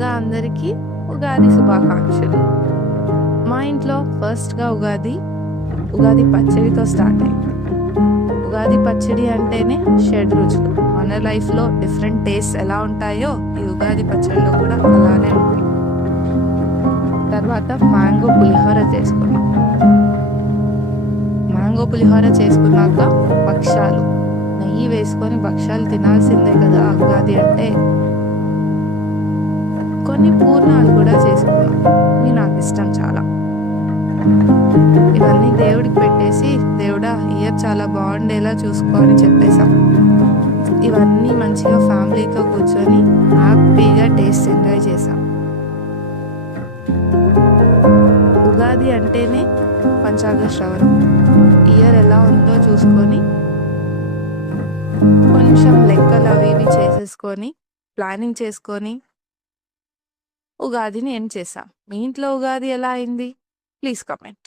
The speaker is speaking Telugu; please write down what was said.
ముందుగా అందరికీ ఉగాది శుభాకాంక్షలు. మా ఇంట్లో ఫస్ట్‌గా ఉగాది పచ్చడితో స్టార్ట్ అయింది. ఉగాది పచ్చడి అంటేనే షడ్‌రుచులు. మన లైఫ్‌లో డిఫరెంట్ టేస్ట్స్ ఎలా ఉంటాయో ఈ ఉగాది పచ్చడిలో కూడా అలానే ఉంటాయి. తర్వాత మ్యాంగో పులిహోర చేసుకున్నాక భక్షాలు. నెయ్యి వేసుకొని భక్షాలు తినాల్సిందే కదా ఉగాది అంటే. కొన్ని పూర్ణాలు కూడా చేసుకున్నాం. ఇవి నాకు ఇష్టం చాలా. ఇవన్నీ దేవుడికి పెట్టేసి, దేవుడా ఇయర్ చాలా బాగుండేలా చూసుకో అని చెప్పేసాం. ఇవన్నీ మంచిగా ఫ్యామిలీతో కూర్చొని హ్యాపీగా టేస్ట్ ఎంజాయ్ చేసాం. ఉగాది అంటేనే పంచాంగ శ్రవణం. ఇయర్ ఎలా ఉందో చూసుకొని కొంచెం లెక్కలు అవి ఇవి చేసేసుకొని ప్లానింగ్ చేసుకొని ఉగాదిని ఎండ్ చేసాం. మీ ఇంట్లో ఉగాది ఎలా అయింది? Please comment.